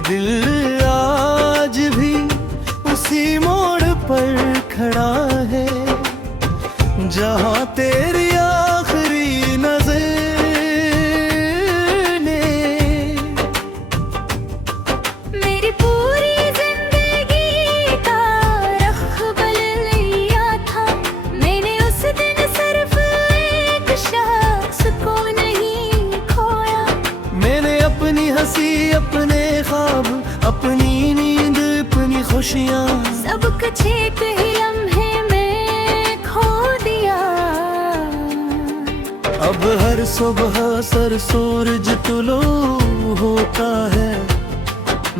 ये दिल आज भी उसी मोड़ पर खड़ा है जहाँ तेरी आखिरी नजर ने मेरी पूरी जिंदगी का रुख बदल लिया था। मैंने उस दिन सिर्फ एक शख्स को नहीं खोया। मैंने अपनी हंसी, अपने ख्वाब, अपनी नींद, अपनी खुशियाँ सब कुछ एक ही लम्हे में खो दिया। अब हर सुबह सर सूरज तुलो होता है,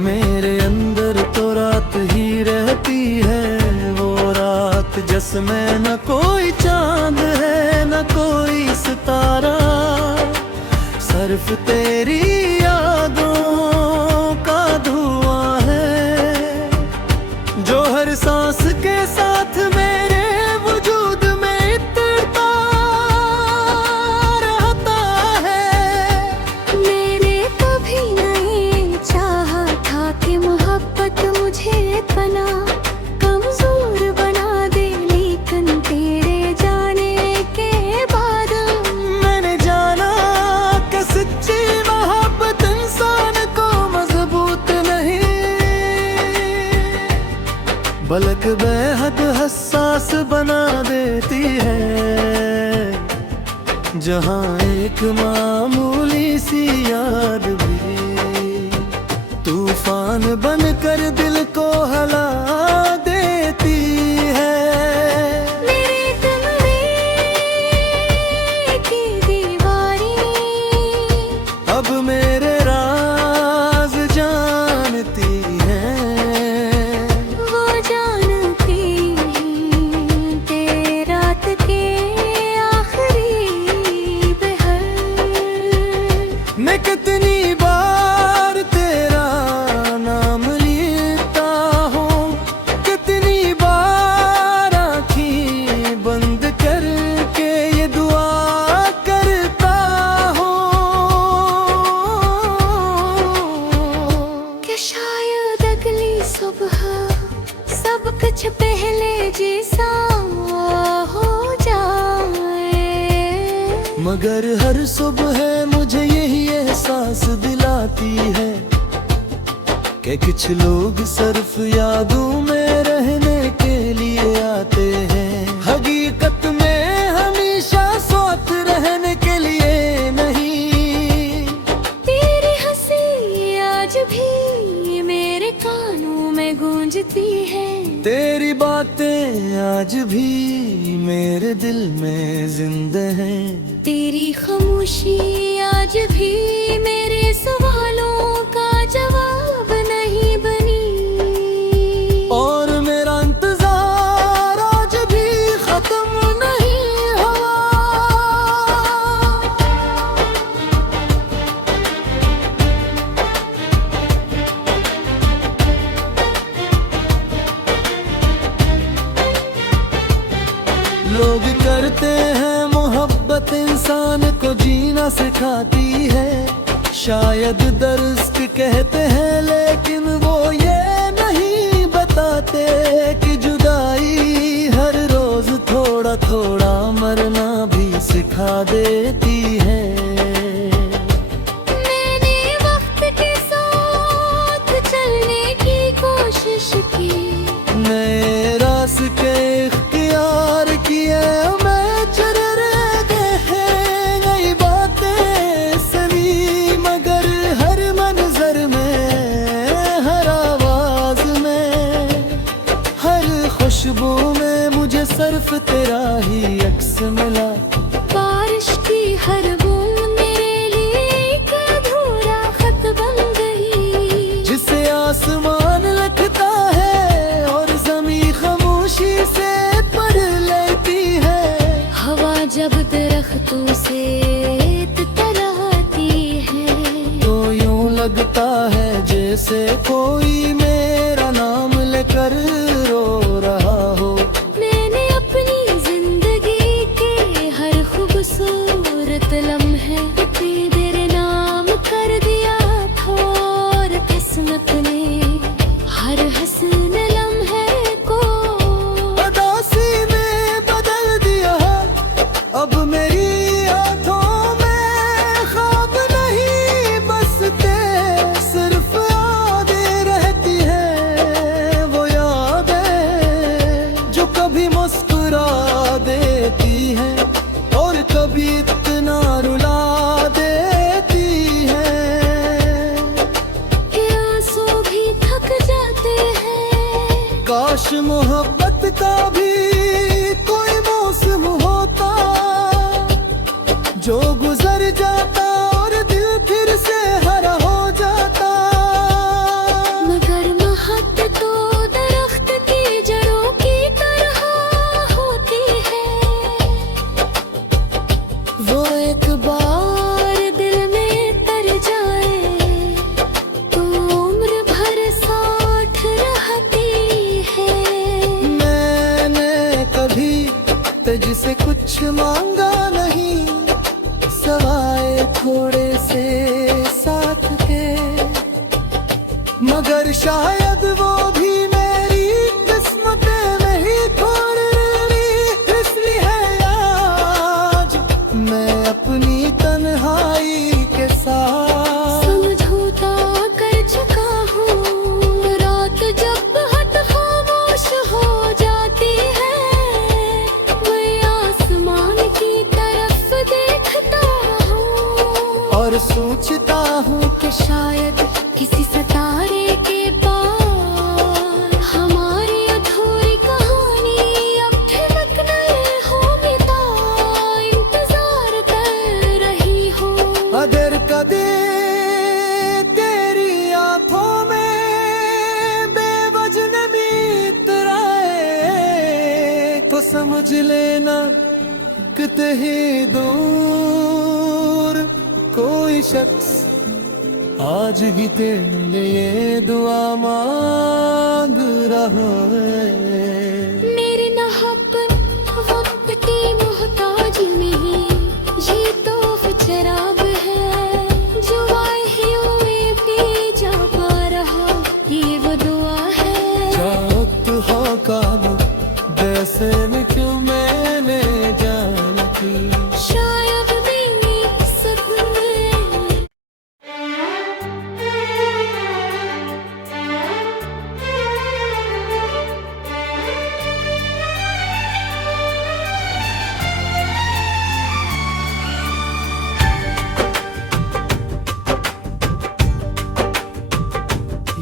मेरे अंदर तो रात ही रहती है। वो रात जिसमें न कोई चांद है न कोई सितारा, सिर्फ तेरी यादों का धुआं है जो हर सांस के साथ मेरे वजूद में इतरता रहता है। मैंने कभी नहीं चाहा था कि मोहब्बत मुझे तना कमजोर बना दे, लेकिन तेरे जाने के बाद मैंने जाना कि सच्ची मोहब्बत इंसान को मजबूत नहीं बल्कि बेहद हसास बना देती है। जहाँ एक मामूली सी याद भी तूफान बनकर दिल को हिला देती है। मेरे कमरे की दीवारें अब मेरे राज जानती हैं, वो जानती हैं तेरी रात के आखिरी पहर। मैं कितनी बार तेरा नाम लेता हूँ, कितनी बार आँखें बंद करके ये दुआ करता हूँ कि शायद अगली सुबह सब कुछ पहले जैसा हो जाए। मगर हर सुबह मुझे यही एहसास दिलाती है कि कुछ लोग सिर्फ यादों में रहने के लिए आते हैं, हकीकत में हमेशा साथ रहने के लिए नहीं। तेरी हंसी आज भी मेरे कानों में गूंजती है। तेरी बातें आज भी मेरे दिल में जिंदा हैं। तेरी खामोशी आज भी मेरे सवालों का जवाब नहीं बनी। और मेरा इंतजार आज भी खत्म नहीं हुआ। लोग करते हैं मोहब्बत इंसान को जीना सिखाती है, शायद दर्द कहते हैं लेकिन वो ये नहीं बताते कि जुदाई हर रोज थोड़ा थोड़ा मरना भी सिखा देती है। मैंने वक्त के साथ चलने की कोशिश की, नए रास्ते इख्तियार किए, मैं चल रह गए नई बातें सनी, मगर हर मंजर में, हर आवाज में, हर खुशबू में मुझे सिर्फ तेरा ही अक्स मिला। बारिश की हर बूंद मेरे लिए एक अधूरा खत बन गई, जिसे आसमान लिखता है और ज़मीं खामोशी से पढ़ लेती है। हवा जब दरख्तों से तितलाती है, तो यूं लगता है जैसे कोई मेरा नाम लेकर रो रहा हो। मैंने अपनी जिंदगी के हर खूबसूरत लम्हे तेरे नाम कर दिया था और किस्मत शायद वो भी मेरी किस्मत में ही थोड़ी इसलिए है आज मैं अपनी तन्हाई के साथ समझौता कर चुका हूँ। रात जब हट खामोश हो जाती है, मैं आसमान की तरफ देखता हूँ और सोचता हूँ कि शायद किसी सितारे के पार हमारी अधूरी कहानी अब ठिमकने हो बिता इंतजार कर रही हो। अगर कदे तेरी आंखों में बेवजह इतराए तो समझ लेना कि कहीं दूर कोई शख्स आज भी तेरे लिए दुआ मांग रहा है। मेरी मोहब्बत वक्त की मोहताज नहीं, ये तो शराब है जो आए हुए पी जा पा रहा, ये वो दुआ है। जात हो काबू जैसे न क्यों मैंने जान की शायद मेरी सपने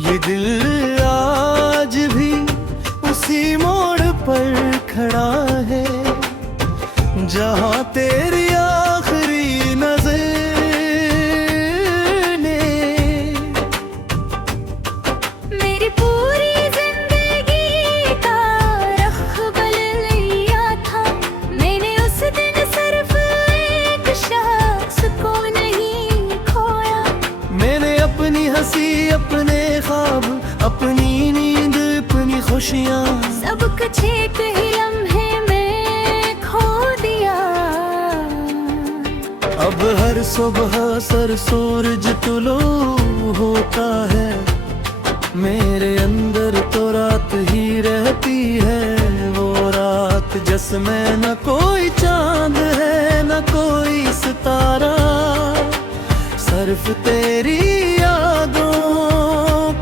ये दिल आज भी उसी मोड़ पर खड़ा है जहाँ तेरी आखिरी नजर ने मेरी पूरी जिंदगी का रुख बदल लिया था। मैंने उस दिन सिर्फ एक शख्स को नहीं खोया। मैंने अपनी हंसी अपने ख्वाब अपनी नींद अपनी खुशियाँ सब कुछ एक ही लम्हे में खो दिया। अब हर सुबह सर सूरज तुलो होता है मेरे अंदर तो रात ही रहती है। वो रात जिसमें न कोई चांद है न कोई सितारा, सिर्फ तेरी यादों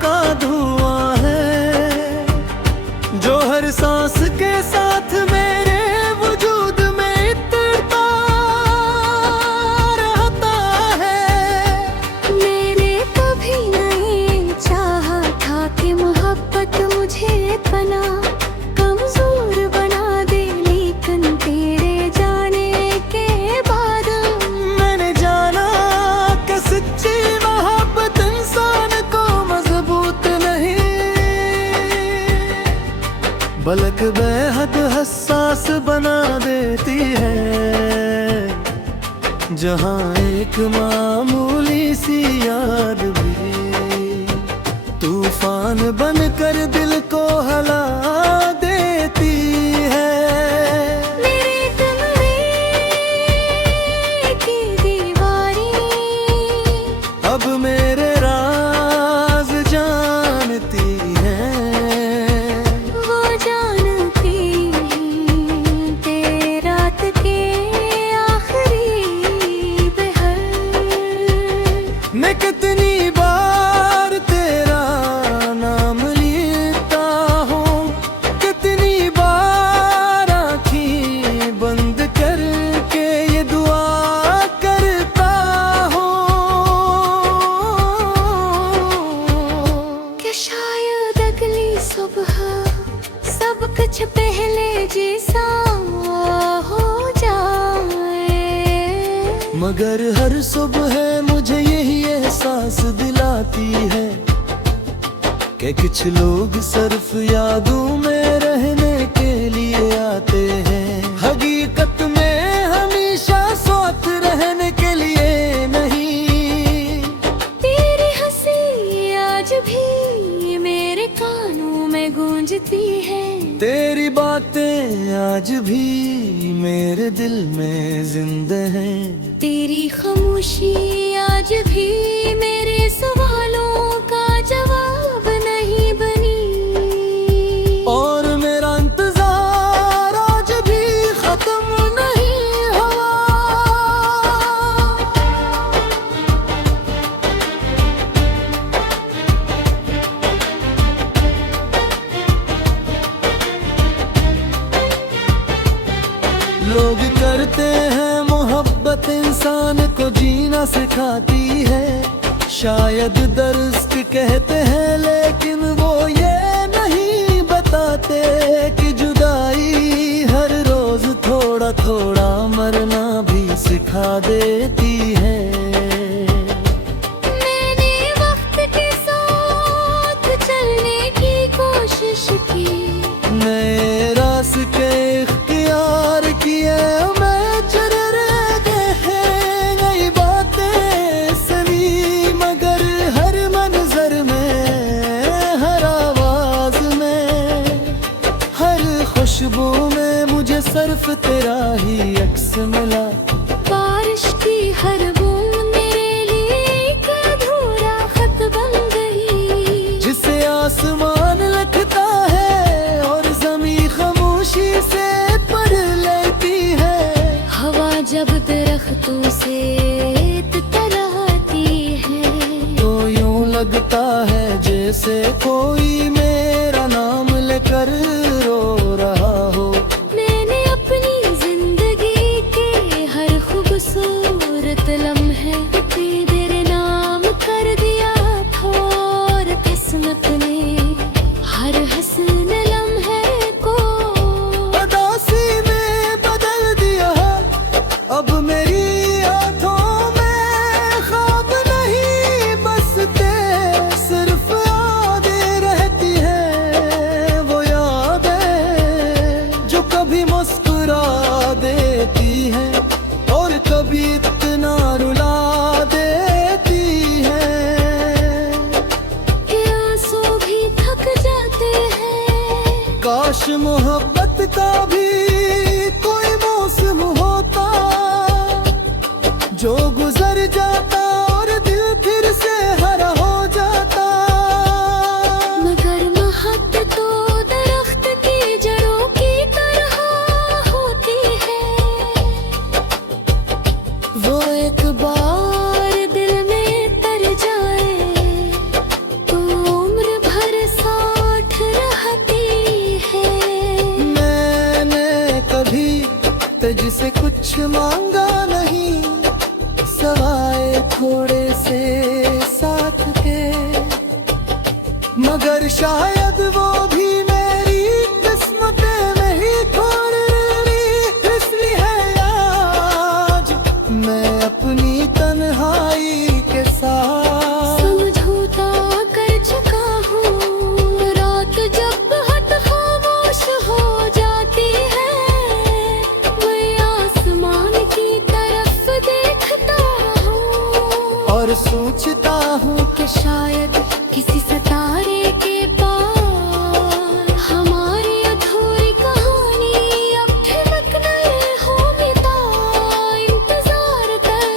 का धुआं है जो हर सांस के साथ मेरे वजूद में इतरता रहता है। मैंने कभी नहीं चाहा था कि मोहब्बत मुझे पना कमजोर बना दे, लेकिन तेरे जाने के बाद मैंने जाना कि सच्ची मोहब्बत इंसान को मजबूत नहीं बल्कि बेहद हसास बना देती है। जहाँ एक मामूली सी याद भी तूफान बनकर दिल को हिला देती है। मेरे कमरे की दीवारें अब मेरे राज जानती हैं वो जानती हैं तेरी रात के आखिरी पहर। मैं कितनी बार तेरा नाम लेता हूँ, कितनी बार आँखें बंद करके ये दुआ करता हूँ कि शायद अगली सुबह सब कुछ पहले जैसा हो जाए। मगर हर सुबह मुझे यही एहसास दिलाती है कि कुछ लोग सिर्फ यादों में रहने के लिए आते हैं, हकीकत में हमेशा साथ रहने के लिए नहीं। तेरी हंसी आज भी मेरे कानों में गूंजती है, तेरी बातें आज भी मेरे दिल में जिंदा हैं। तेरी खामोशी आज भी मेरे सवालों का जवाब नहीं। लोग करते हैं मोहब्बत इंसान को जीना सिखाती है। शायद दर्द कहते हैं लेकिन वो ये नहीं बताते कि जुदाई हर रोज थोड़ा थोड़ा मरना भी सिखा देती है। मैंने वक्त के साथ चलने की कोशिश की, नए रास्ते इख्तियार किए, मैं चले रह गए हैं नई बातें सनी, मगर हर मंजर में, हर आवाज में, हर खुशबू में मुझे सिर्फ तेरा ही अक्स मिला। बारिश की हर बूंद मेरे लिए एक अधूरा खत बन गई, जिसे आसमान लिखता है और ज़मीं खामोशी से पढ़ लेती है। हवा जब दरख्तों से तराती है, तो यूं लगता है जैसे कोई मेरा नाम लेकर रो रहा हो। मैंने अपनी जिंदगी के हर खूबसूरत लम्हे तेरे नाम कर दिया था, और किस्मत ने हर हसन लम्हे को उदासी में बदल दिया। अब मेरी आंखों में ख्वाब नहीं बसते, सिर्फ यादें रहती है। वो यादें जो कभी मुस्कुरा देती है और कभी इतना रुला देती है। ये आंसू भी थक जाते हैं। काश मोहब्बत का भी कोई मौसम होता जो गुजर जाता और दिल फिर से हरा हो जाता। मगर मोहब्बत तो दरख्त की जड़ों की तरह होती है, वो एक बार दिल में तर जाए तो उम्र भर साथ रहती है। मैंने कभी तुझसे कुछ मांगा नहीं, सवाए थोड़े से साथ के, मगर शायद वो भी मेरी किस्मत में ही थोड़ी इसलिए है आज मैं अपनी तन्हाई के साथ। समझौता कर चुका हूँ, रात जब हट खामोश हो जाती है, मैं आसमान की तरफ देखता हूँ और सोचता हूँ कि शायद किसी सितारे के पार हमारी अधूरी कहानी अब ठिमकने हो बिता इंतजार कर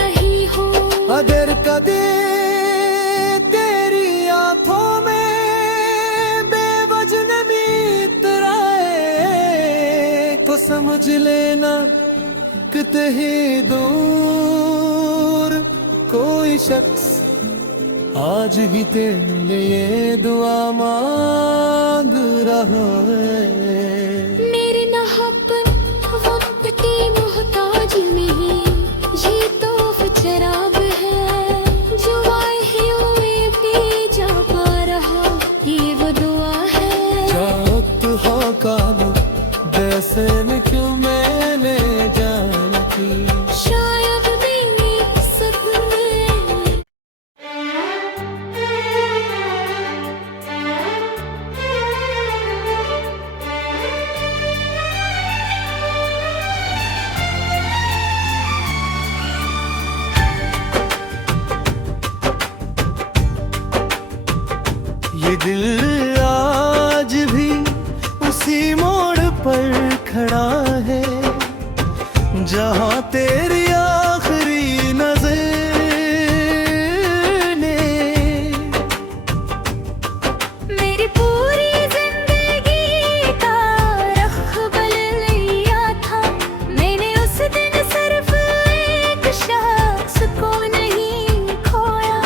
रही हो। अगर कदे तेरी आंखों में बेवजह नमी इतराए तो समझ लेना कि कहीं दूर कोई शख्स आज भी तेरे लिए दुआ मांग रहा है। मेरी मोहब्बत वक्त की मोहताज नहीं, ये तो शराब है जो आए हुए पी जा पा रहा, ये वो दुआ है। चाहत हो काबू जैसे न क्यों मैंने जान की, शायद मेरी सपने ये दिल आज भी उसी मोड़ पर खड़ा है जहाँ तेरी आखिरी नजर ने मेरी पूरी जिंदगी का रख बदल लिया था। मैंने उस दिन सिर्फ एक शख्स को नहीं खोया,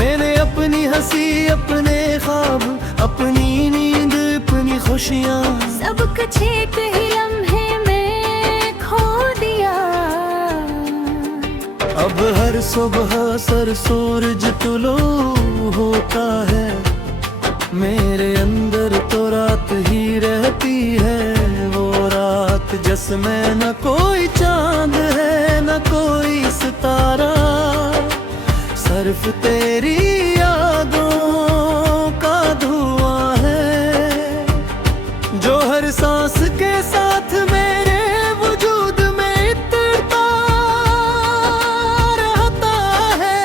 मैंने अपनी हंसी, अपने ख्वाब, अपनी नींद, अपनी खुशियाँ सब कुछ एक ही लम्हे में खो अब हर सुबह सर सूरज तुलो होता है, मेरे अंदर तो रात ही रहती है। वो रात जिसमें न कोई चांद है न कोई सितारा, सिर्फ तेरी यादों का धुआं है, जो हर सांस के साथ मेरे वजूद में इतरता रहता है।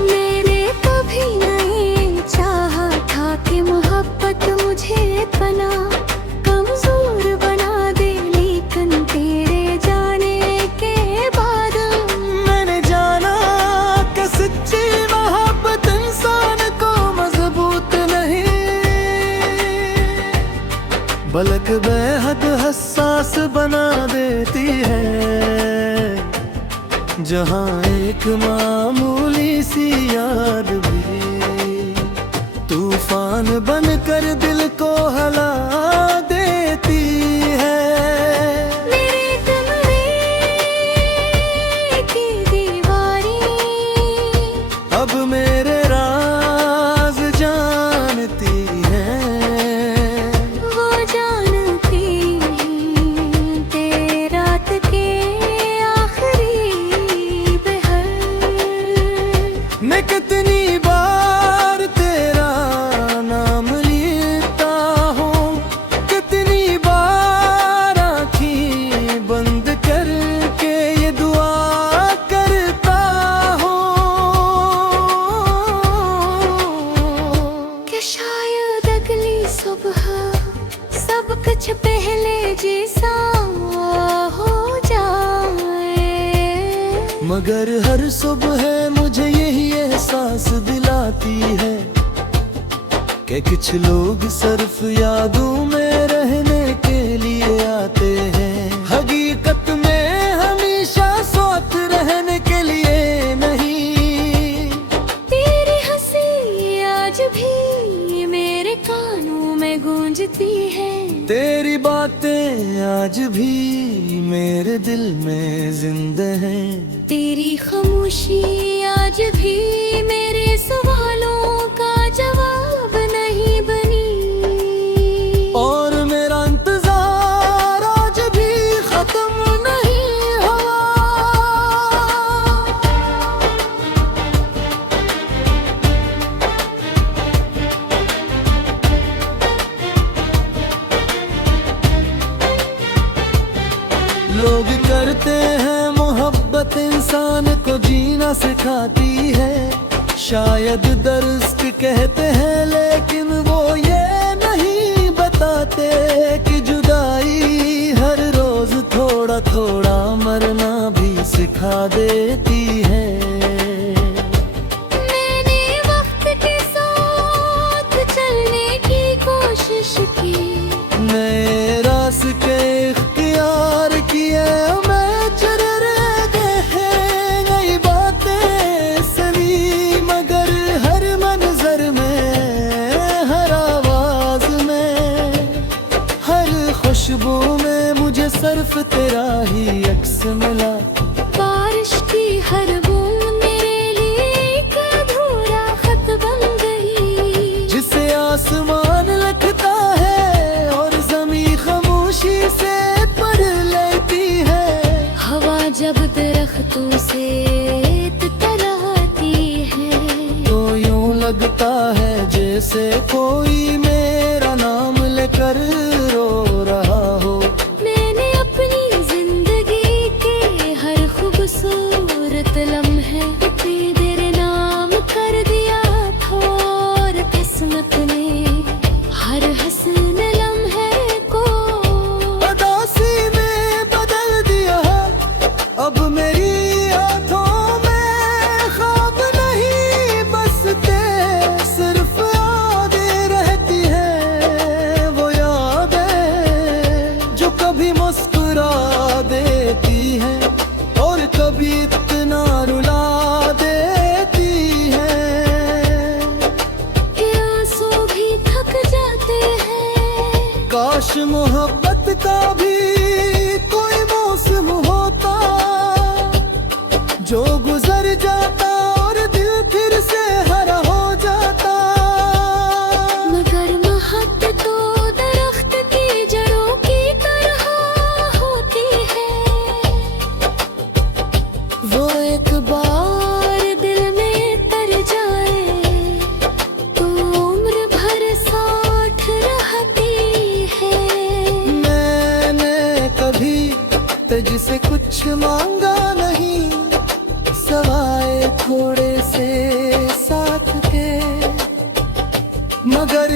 मैंने कभी नहीं चाहा था कि मोहब्बत मुझे पना कमजोर बना दे, लेकिन तेरे जाने के बाद मैंने जाना कि सच्ची मोहब्बत इंसान को मजबूत नहीं बल्कि बेहद हसास बना देती है। जहाँ एक मामूली सी याद भी तूफान बनकर दिल को हिला देती है। मेरे कमरे की दीवारें अब मेरे राज जानती हैं, वो जानती हैं तेरी रात के आखिरी पहर। मैं कितनी बार तेरा नाम लेता हूँ, कितनी बार आँखें बंद करके ये दुआ करता हूँ कि शायद अगली सुबह सब कुछ पहले जैसा हो जाए। मगर हर सुबह मुझे यही एहसास दिलाती है कि कुछ लोग सिर्फ यादों में रहने के लिए आते हैं, हकीकत में हमेशा साथ रहने के लिए नहीं। तेरी हंसी आज भी मेरे कानों में गूंजती है, तेरी बातें आज भी मेरे दिल में जिंदा हैं। तेरी खामोशी आज भी मेरे सवालों का जवाब नहीं बनी, और मेरा इंतजार आज भी खत्म नहीं हुआ। लोग करते हैं मोहब्बत इंसान को जीना सिखाती है, शायद दर्द कहते हैं लेकिन वो ये नहीं बताते कि जुदाई हर रोज थोड़ा थोड़ा मरना भी सिखा देती है। मैंने वक्त के साथ चलने की कोशिश की, नए रास्ते इख्तियार किए, मैं चल रह गए नई बातें सनी, मगर हर मंजर में हर आवाज में हर खुशबू में मुझे सिर्फ तेरा ही अक्स मिला। बारिश की हर बूंद मेरे लिए एक अधूरा खत बन गई, जिसे आसमान लिखता है और जमीन खामोशी से पढ़ लेती है। हवा जब दरख्तों से तराती है, तो यूं लगता है जैसे कोई मेरा नाम लेकर रो रहा हो। मैंने अपनी जिंदगी के हर खूबसूरत लम्हे तेरे नाम कर दिया था, और किस्मत ने हर हसन लम्हे को उदासी में बदल दिया। अब मेरी आँखों में ख्वाब नहीं बसते, सिर्फ यादें रहती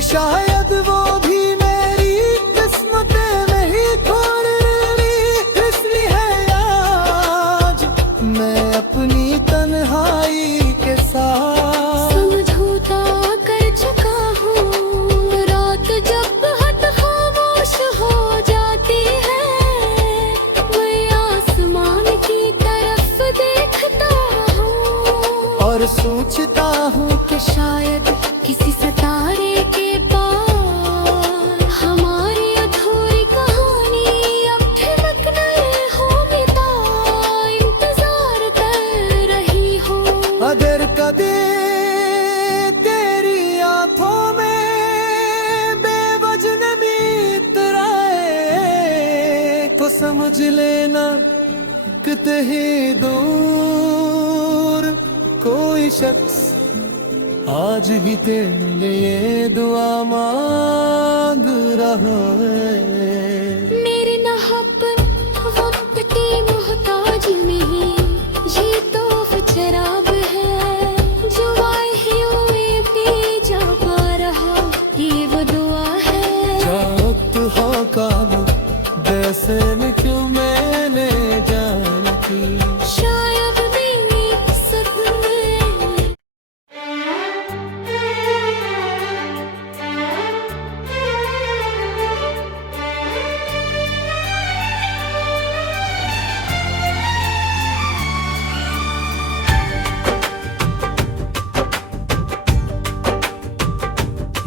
शायद वो भी मेरी किस्मत नहीं थोड़ी इसलिए है आज मैं अपनी तन्हाई के साथ समझौता कर चुका हूँ। रात जब हट खामोश हो जाती है, मैं आसमान की तरफ देखता हूँ और सोचता हूँ कि शायद किसी सितारे के पार हमारी अधूरी कहानी अब ठिमकने हो बिता इंतजार कर रही हो। अगर कदे तेरी आंखों में बेवजह इतराए तो समझ लेना किते ही दूर कोई शख्स आज भी तेरे लिए दुआ मांग रहा है। मेरे नहापन वक्त की मोहताज नहीं, ये तो शराब है जो आए ही हुए पी जा पा रहा, ये वो दुआ है। वक्त हो काबू जैसे न क्यों मैंने जान की शायद मेरी सपने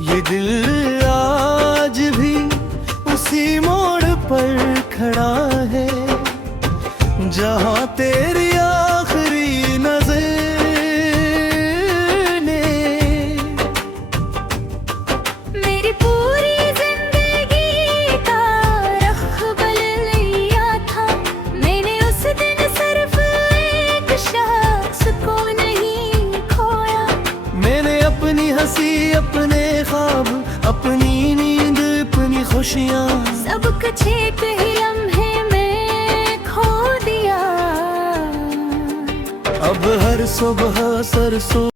ये दिल आज भी उसी मोड़ पर खड़ा है जहाँ तेरी आखिरी नजर ने मेरी पूरी जिंदगी का रुख बदल लिया था। मैंने उस दिन सिर्फ एक शख्स को नहीं खोया। मैंने अपनी हंसी अपने ख्वाब अपनी नींद अपनी खुशियाँ सब कुछ एक ही लम्हे में खो दिया। अब हर सुबह सरसों